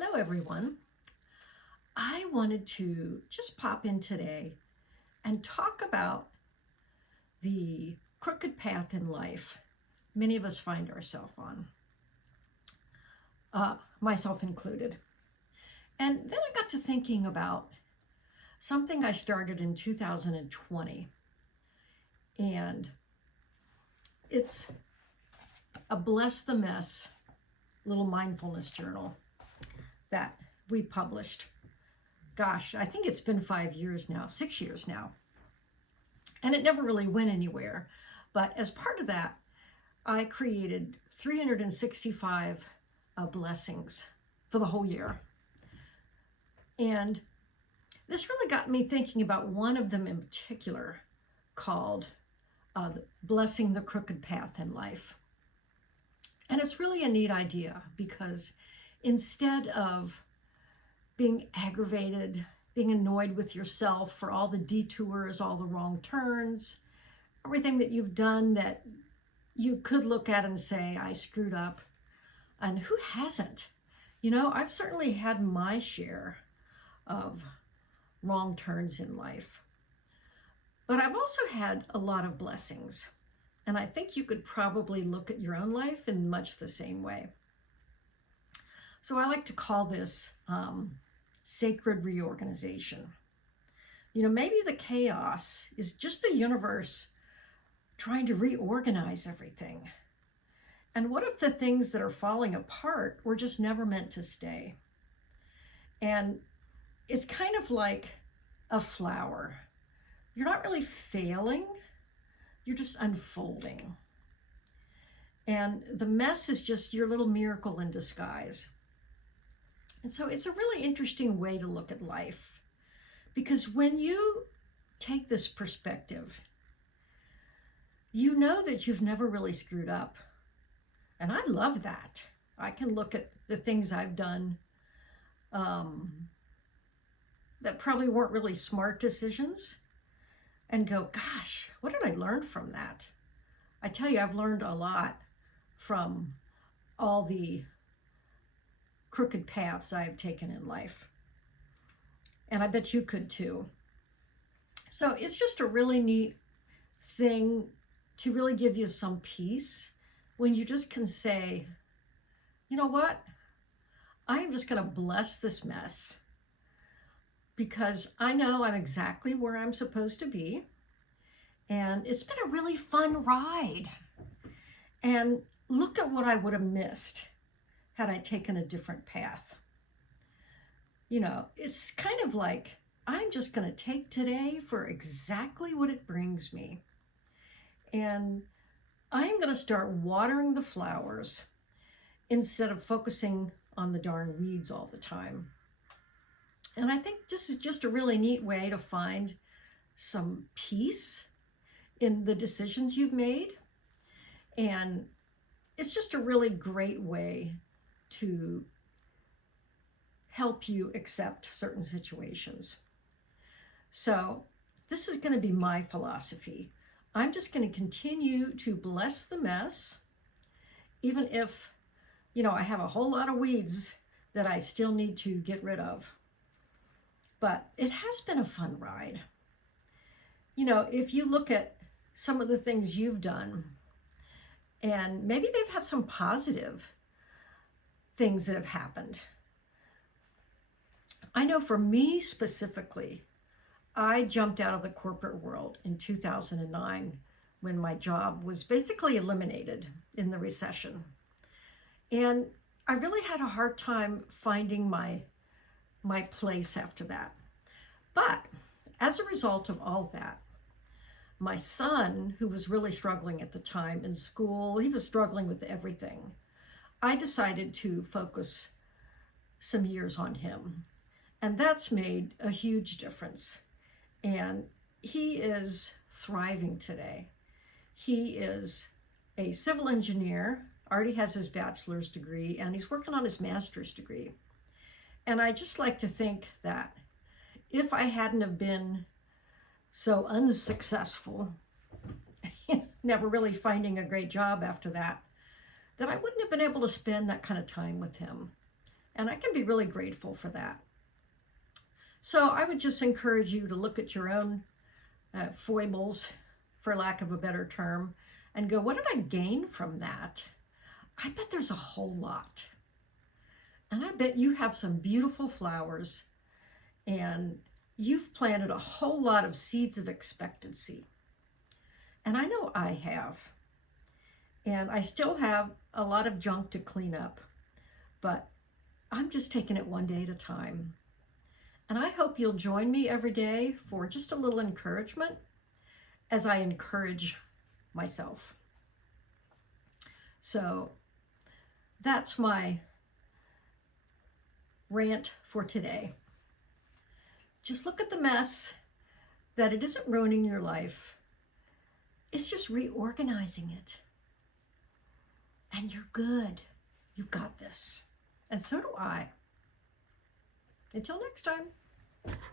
Hello, everyone. I wanted to just pop in today and talk about the crooked path in life many of us find ourselves on, myself included. And then I got to thinking about something I started in 2020, and it's a Bless the Mess little mindfulness journal that we published. Gosh, I think it's been 5 years now, 6 years now. And it never really went anywhere. But as part of that, I created 365 blessings for the whole year. And this really got me thinking about one of them in particular called Blessing the Crooked Path in Life. And it's really a neat idea because instead of being aggravated, being annoyed with yourself for all the detours, all the wrong turns, everything that you've done that you could look at and say, I screwed up. And who hasn't? You know, I've certainly had my share of wrong turns in life. But I've also had a lot of blessings. And I think you could probably look at your own life in much the same way. So I like to call this sacred reorganization. You know, maybe the chaos is just the universe trying to reorganize everything. And what if the things that are falling apart were just never meant to stay? And it's kind of like a flower. You're not really failing, you're just unfolding. And the mess is just your little miracle in disguise. And so it's a really interesting way to look at life, because when you take this perspective, you know that you've never really screwed up. And I love that. I can look at the things I've done that probably weren't really smart decisions and go, gosh, what did I learn from that? I tell you, I've learned a lot from all the crooked paths I've taken in life. And I bet you could too. So it's just a really neat thing to really give you some peace when you just can say, you know what? I am just going to bless this mess because I know I'm exactly where I'm supposed to be. And it's been a really fun ride. And look at what I would have missed had I taken a different path. You know, it's kind of like, I'm just going to take today for exactly what it brings me. And I'm going to start watering the flowers instead of focusing on the darn weeds all the time. And I think this is just a really neat way to find some peace in the decisions you've made. And it's just a really great way to help you accept certain situations. So this is going to be my philosophy. I'm just going to continue to bless the mess, even if, you know, I have a whole lot of weeds that I still need to get rid of. But it has been a fun ride. You know, if you look at some of the things you've done, and maybe they've had some positive things that have happened. I know for me specifically, I jumped out of the corporate world in 2009 when my job was basically eliminated in the recession. And I really had a hard time finding my place after that. But as a result of all that, my son, who was really struggling at the time in school, he was struggling with everything. I decided to focus some years on him. And that's made a huge difference. And he is thriving today. He is a civil engineer, already has his bachelor's degree, and he's working on his master's degree. And I just like to think that if I hadn't have been so unsuccessful, never really finding a great job after that, that I wouldn't have been able to spend that kind of time with him. And I can be really grateful for that. So I would just encourage you to look at your own foibles, for lack of a better term, and go, what did I gain from that? I bet there's a whole lot. And I bet you have some beautiful flowers, and you've planted a whole lot of seeds of expectancy. And I know I have. And I still have a lot of junk to clean up, but I'm just taking it one day at a time. And I hope you'll join me every day for just a little encouragement as I encourage myself. So that's my rant for today. Just look at the mess, that it isn't ruining your life. It's just reorganizing it. And you're good. You got this. And so do I. Until next time.